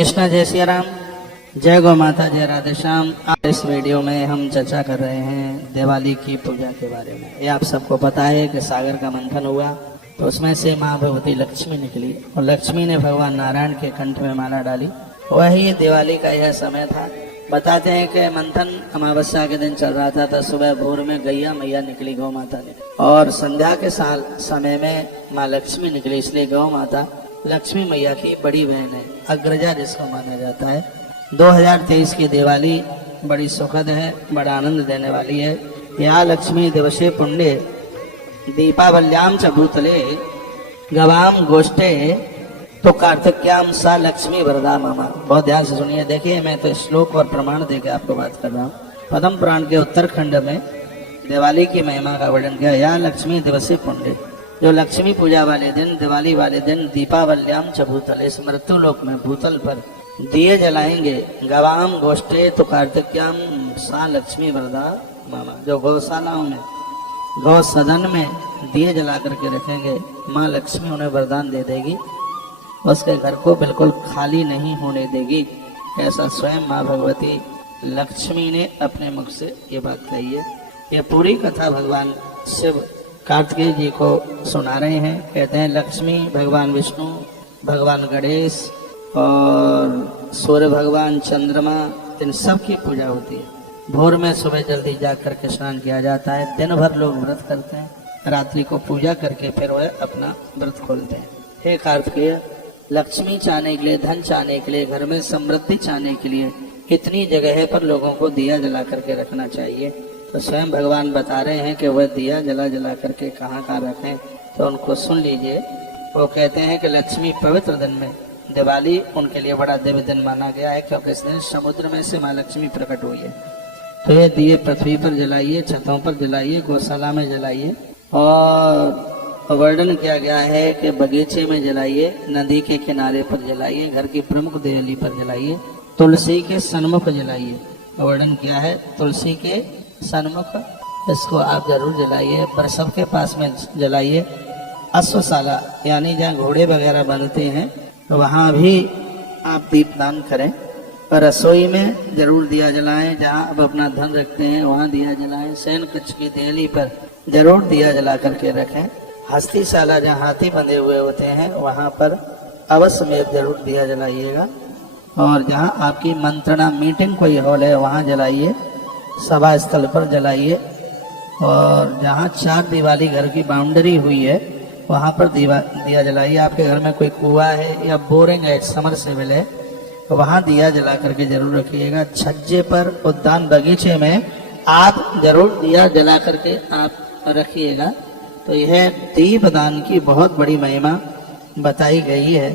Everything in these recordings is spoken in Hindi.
कृष्णा, जय सिया राम, जय गौ माता, जय राधे श्याम। आज इस वीडियो में हम चर्चा कर रहे हैं दिवाली की पूजा के बारे में। ये आप सबको पता है कि सागर का मंथन हुआ तो उसमें से माँ भगवती लक्ष्मी निकली और लक्ष्मी ने भगवान नारायण के कंठ में माला डाली। वही दिवाली का यह समय था। बताते हैं कि मंथन अमावस्या के दिन चल रहा था तो सुबह भोर में गैया मैया निकली, गौ माता ने, और संध्या के समय में माँ लक्ष्मी निकली। इसलिए गौ माता लक्ष्मी मैया की बड़ी बहन है, अग्रजा जिसको माना जाता है। 2023 की दिवाली बड़ी सुखद है, बड़ा आनंद देने वाली है। या लक्ष्मी दिवसे पुण्य दीपावल्याम च भूतले गवाम गोष्ठे तो कार्तिक्याम सा लक्ष्मी वरदा मामा। बहुत ध्यान से सुनिए। देखिए, मैं तो श्लोक और प्रमाण देकर आपको बात कर रहा हूँ। पद्म पुराण के उत्तरखंड में दिवाली की महिमा का वर्णन किया। या लक्ष्मी दिवसे पुण्य, जो लक्ष्मी पूजा वाले दिन, दिवाली वाले दिन, दीपावल्याम च भूतले, इस मृत्यु लोक में भूतल पर दिए जलाएंगे। गवाम गोष्ठे तो कार्तिक्याम सा लक्ष्मी वरदा मामा, जो गौशालाओं में, गौ सदन में दिए जला करके रखेंगे, माँ लक्ष्मी उन्हें वरदान दे देगी, उसके घर को बिल्कुल खाली नहीं होने देगी। ऐसा स्वयं माँ भगवती लक्ष्मी ने अपने मुख से ये बात कही है। ये पूरी कथा भगवान शिव कार्तिकेय जी को सुना रहे हैं। कहते हैं लक्ष्मी, भगवान विष्णु, भगवान गणेश और सूर्य भगवान, चंद्रमा, इन सब की पूजा होती है। भोर में सुबह जल्दी जाकर के स्नान किया जाता है। दिन भर लोग व्रत करते हैं, रात्रि को पूजा करके फिर वह अपना व्रत खोलते हैं। हे कार्तिकेय, लक्ष्मी चाहने के लिए, धन चाहने के लिए, घर में समृद्धि चाहने के लिए इतनी जगह पर लोगों को दिया जला करके रखना चाहिए। तो स्वयं भगवान बता रहे हैं कि वह दिया जला जला करके कहाँ कहाँ रखें, तो उनको सुन लीजिए। वो कहते हैं कि लक्ष्मी पवित्र दिन में, दिवाली उनके लिए बड़ा दिव्य दिन माना गया है, क्योंकि इस दिन समुद्र में से माँ लक्ष्मी प्रकट हुई है। तो ये दिए पृथ्वी पर जलाइए, छतों पर जलाइए, गौशाला में जलाइए, और वर्णन किया गया है कि बगीचे में जलाइए, नदी के किनारे पर जलाइए, घर की प्रमुख देवली पर जलाइए, तुलसी के सन्मुख जलाइए। वर्णन किया है तुलसी के सन्मुख, इसको आप जरूर जलाइए। बरसब के पास में जलाइए। अश्वशाला यानी जहाँ घोड़े वगैरह बनते हैं वहाँ भी आप दीपदान करें। और रसोई में जरूर दिया जलाएं, जहाँ आप अपना धन रखते हैं वहाँ दिया जलाएं। शयन कक्ष की देहली पर जरूर दिया जला करके रखें। हस्तीशाला जहाँ हाथी बंधे हुए होते हैं वहाँ पर अवश्य में जरूर दिया जलाइएगा। और जहाँ आपकी मंत्रणा मीटिंग कोई हॉल है वहाँ जलाइए, सभा स्थल पर जलाइए। और जहाँ चार दीवारी घर की बाउंड्री हुई है वहाँ पर दिया जलाइए। आपके घर में कोई कुआं है या बोरिंग है, समरसेबल है, तो वहाँ दिया जला करके जरूर रखिएगा। छज्जे पर, उद्यान, बगीचे में आप जरूर दिया जला करके आप रखिएगा। तो यह दीपदान की बहुत बड़ी महिमा बताई गई है।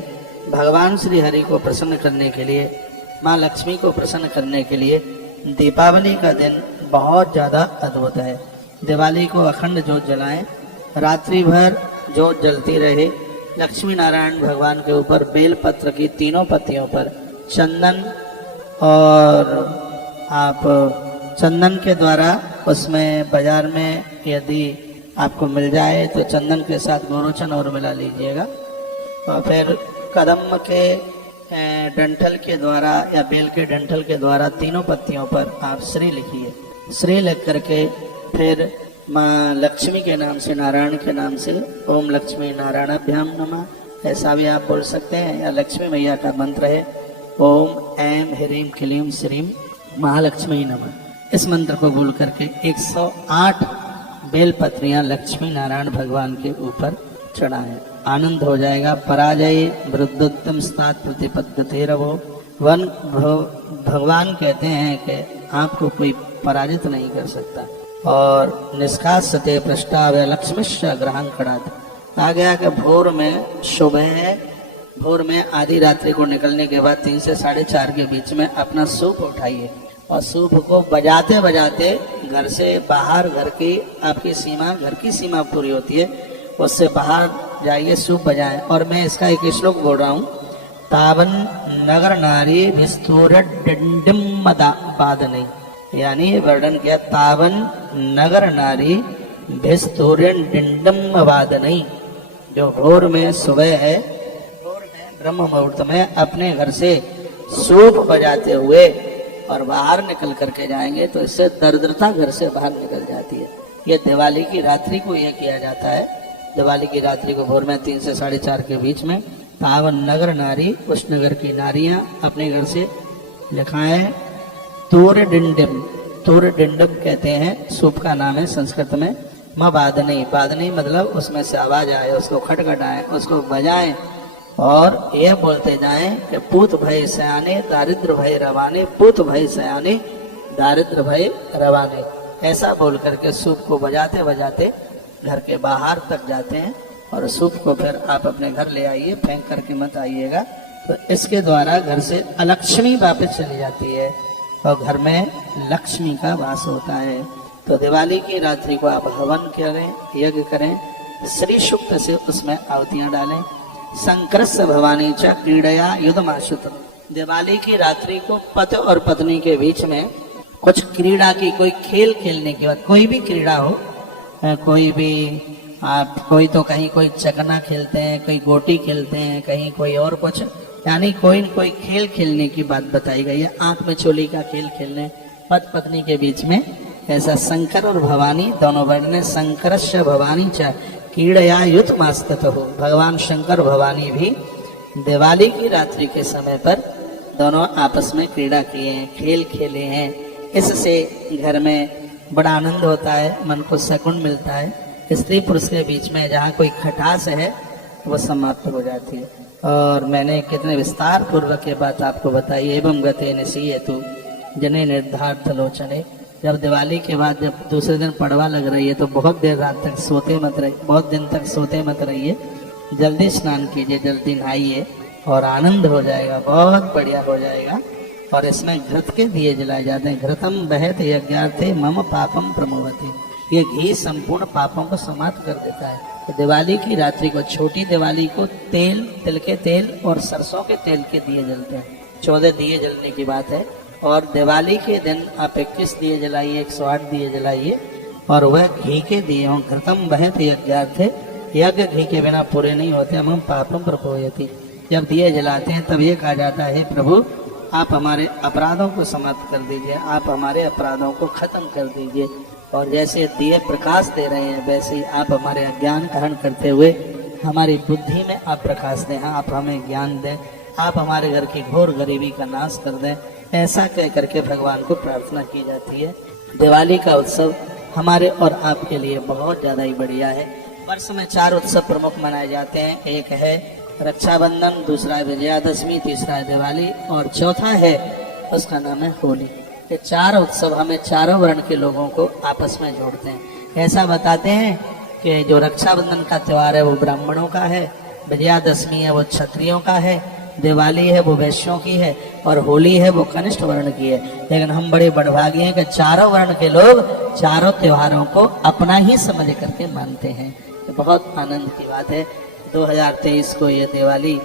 भगवान श्री हरि को प्रसन्न करने के लिए, माँ लक्ष्मी को प्रसन्न करने के लिए दीपावली का दिन बहुत ज़्यादा अद्भुत है। दिवाली को अखंड जोत जलाएं, रात्रि भर जोत जलती रहे। लक्ष्मी नारायण भगवान के ऊपर बेलपत्र की तीनों पत्तियों पर चंदन, और आप चंदन के द्वारा उसमें बाजार में यदि आपको मिल जाए तो चंदन के साथ गोरोचन और मिला लीजिएगा। और फिर कदम के डंठल के द्वारा या बेल के डंठल के द्वारा तीनों पत्तियों पर आप श्री लिखिए। श्री लिख करके फिर माँ लक्ष्मी के नाम से, नारायण के नाम से ओम लक्ष्मी नारायणाभ्याम नमः ऐसा भी आप बोल सकते हैं। या लक्ष्मी मैया का मंत्र है ओम ऐं ह्रीं क्लीं श्रीं महालक्ष्मी नमः। इस मंत्र को बोल करके 108 बेलपत्रियां लक्ष्मी नारायण भगवान के ऊपर चढ़ाएं। आनंद हो जाएगा। पराजय वृद्धोत्तम स्तात प्रतिपद्यते रवो। भगवान कहते हैं कि आपको कोई पराजित नहीं कर सकता। और निष्कासते पृष्ठाव लक्ष्मीश्च ग्रहण कड़ात। आ गया कि भोर में, सुबह है, भोर में आधी रात्रि को निकलने के बाद 3 से 4:30 के बीच में अपना सूप उठाइए और सूप को बजाते बजाते घर से बाहर, घर की आपकी सीमा, घर की सीमा पूरी होती है उससे बाहर जाइए, सूप बजाएं। और मैं इसका एक श्लोक बोल रहा हूँ। तावन नगर नारी विस्तूरडिंडिम बादनी, यानी वर्णन किया तावन नगर नारी भिस्तूरडिंडिम बादनी, जो भोर में सुबह है, ब्रह्म मुहूर्त में अपने घर से सूप बजाते हुए और बाहर निकल करके जाएंगे तो इससे दरिद्रता घर से बाहर निकल जाती है। ये दिवाली की रात्रि को यह किया जाता है। दिवाली की रात्रि को भोर में 3 से 4:30 के बीच में पावन नगर नारी, उस नगर की नारियां अपने घर से लिखाएं तूर डिंडम, तूर डिंडम कहते हैं, सूप का नाम है संस्कृत में। बादनी, बादनी मतलब उसमें से आवाज आए, उसको खटखटाएं, उसको बजाएं और यह बोलते जाएं कि पूत भय सयाने दारिद्र भय रवाने, पूत भय सयाने दारिद्र भय रवाने। ऐसा बोल करके सूप को बजाते बजाते घर के बाहर तक जाते हैं और सूप को फिर आप अपने घर ले आइए, फेंक करके मत आइएगा। तो इसके द्वारा घर से अलक्ष्मी वापस चली जाती है और घर में लक्ष्मी का वास होता है। तो दिवाली की रात्रि को आप हवन करें, यज्ञ करें, श्री सूक्त से उसमें आहुतियां डालें। संक्रस्य भवानी च क्रीड़या युद्धमाशुत। दिवाली की रात्रि को पति और पत्नी के बीच में कुछ क्रीड़ा की, कोई खेल खेलने की बात, कोई भी क्रीड़ा हो, कोई भी आप, कोई तो कहीं कोई चकना खेलते हैं, कोई गोटी खेलते हैं, कहीं कोई और कुछ, यानी कोई न कोई खेल खेलने की बात बताई गई है। आंख में चोली का खेल खेलने पति पत्नी के बीच में, ऐसा शंकर और भवानी दोनों वर्ण ने संकरस्य भवानी च क्रीड़या युत मास्तत हो। भगवान शंकर भवानी भी दिवाली की रात्रि के समय पर दोनों आपस में क्रीड़ा किए हैं, खेल खेले हैं। इससे घर में बड़ा आनंद होता है, मन को सुकून मिलता है। स्त्री पुरुष के बीच में जहाँ कोई खटास है वो समाप्त हो जाती है। और मैंने कितने विस्तार पूर्वक ये बात आपको बताई। एवं गते निशीयतु जने निर्धार्थ लोचने। जब दिवाली के बाद जब दूसरे दिन पड़वा लग रही है तो बहुत देर रात तक सोते मत रहिए, बहुत दिन तक सोते मत रहिए। जल्दी स्नान कीजिए, जल्दी नहाइए और आनंद हो जाएगा, बहुत बढ़िया हो जाएगा। और इसमें घृत के दिए जलाए जाते हैं। घृतम बहत यज्ञार्थे मम पापम प्रमोवते। ये घी संपूर्ण पापों को समाप्त कर देता है। तो दिवाली की रात्रि को, छोटी दिवाली को तेल, तिल के तेल और सरसों के तेल के दिए जलते हैं। 14 दिए जलने की बात है। और दिवाली के दिन आप 21 दिए जलाइए, 108 दिए जलाइए और वह घी के दिए हों। घृतम बहत यज्ञार्थे, यज्ञ घी के बिना पूरे नहीं होते। हम पापम प्रपोयति। जब दिए जलाते हैं तब ये कहा जाता है प्रभु आप हमारे अपराधों को समाप्त कर दीजिए, आप हमारे अपराधों को खत्म कर दीजिए। और जैसे दिए प्रकाश दे रहे हैं वैसे ही आप हमारे अज्ञान का हरण करते हुए हमारी बुद्धि में आप प्रकाश दें, आप हमें ज्ञान दें, आप हमारे घर की घोर गरीबी का नाश कर दें। ऐसा कह करके भगवान को प्रार्थना की जाती है। दिवाली का उत्सव हमारे और आपके लिए बहुत ज़्यादा ही बढ़िया है। वर्ष में 4 उत्सव प्रमुख मनाए जाते हैं। एक है रक्षाबंधन, दूसरा है विजयादशमी, तीसरा है दिवाली और चौथा है उसका नाम है होली। ये 4 उत्सव हमें चारों वर्ण के लोगों को आपस में जोड़ते हैं। ऐसा बताते हैं कि जो रक्षाबंधन का त्यौहार है वो ब्राह्मणों का है, विजयादशमी है वो क्षत्रियों का है, दिवाली है वो वैश्यों की है और होली है वो कनिष्ठ वर्ण की है। लेकिन हम बड़े बड़भागी हैं कि चारों वर्ण के लोग चारों त्योहारों को अपना ही समझ करके मानते हैं। तो बहुत आनंद की बात है। 2023 को ये दिवाली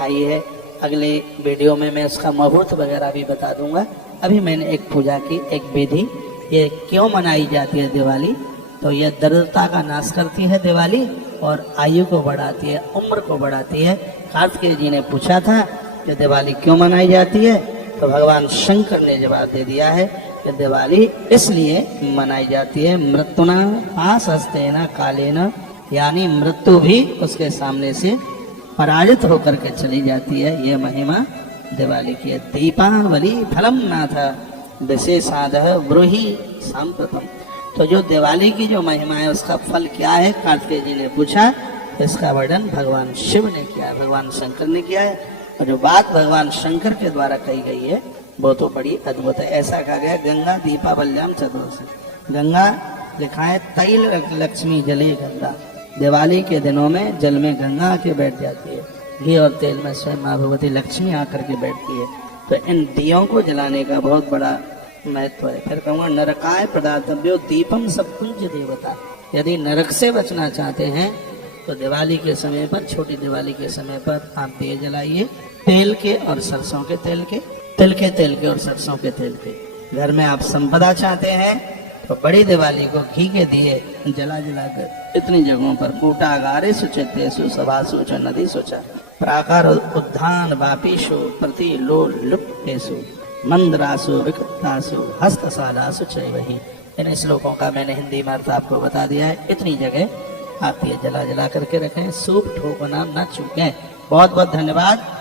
आई है। अगले वीडियो में मैं उसका मुहूर्त वगैरह भी बता दूंगा। अभी मैंने एक पूजा की, एक विधि, ये क्यों मनाई जाती है दिवाली, तो यह दरिद्रता का नाश करती है दिवाली और आयु को बढ़ाती है, उम्र को बढ़ाती है। कार्तिकेय जी ने पूछा था कि दिवाली क्यों मनाई जाती है, तो भगवान शंकर ने जवाब दे दिया है कि दिवाली इसलिए मनाई जाती है मृत्युना आसस्तेना कालेना, यानी मृत्यु भी उसके सामने से पराजित होकर के चली जाती है। ये महिमा दिवाली की है। दीपावली फलम नाथ विशेषाद ब्रूहि सांप्रतम। तो जो दिवाली की जो महिमा है उसका फल क्या है, कार्तिकेय जी ने पूछा। इसका वर्णन भगवान शिव ने किया है, भगवान शंकर ने किया है। और जो बात भगवान शंकर के द्वारा कही गई है वो तो बड़ी अद्भुत है। ऐसा कहा गया गंगा दीपावल्याम चतुर्दशी। गंगा लिखा है तैल लक्ष्मी जले गंगा। दिवाली के दिनों में जल में गंगा आके बैठ जाती है, घी और तेल में स्वयं माँ भगवती लक्ष्मी आकर के बैठती है। तो इन दियों को जलाने का बहुत बड़ा महत्व है। फिर कहूँगा नरकाय पदार्थव्यो दीपम सप्तुंज देवता। यदि नरक से बचना चाहते हैं तो दिवाली के समय पर, छोटी दिवाली के समय पर आप दिए जलाइए, तेल के और सरसों के तेल के, तिल के तेल के और सरसों के तेल के। घर में आप संपदा चाहते हैं तो बड़ी दिवाली को घी के दिए जला जला कर इतनी जगहों पर कूटा गारे सुचितेषु सभासु च नदी सुचा प्राकार उद्धान वापीषु प्रति लो लुप्तेषु मंदरासु विकृतासु हस्तशालासु चैवहि। इन श्लोकों का मैंने हिंदी में अर्थ आपको बता दिया है। इतनी जगह आप ये जला जला करके रखें, सूप ठोकना न चूकें। बहुत बहुत धन्यवाद।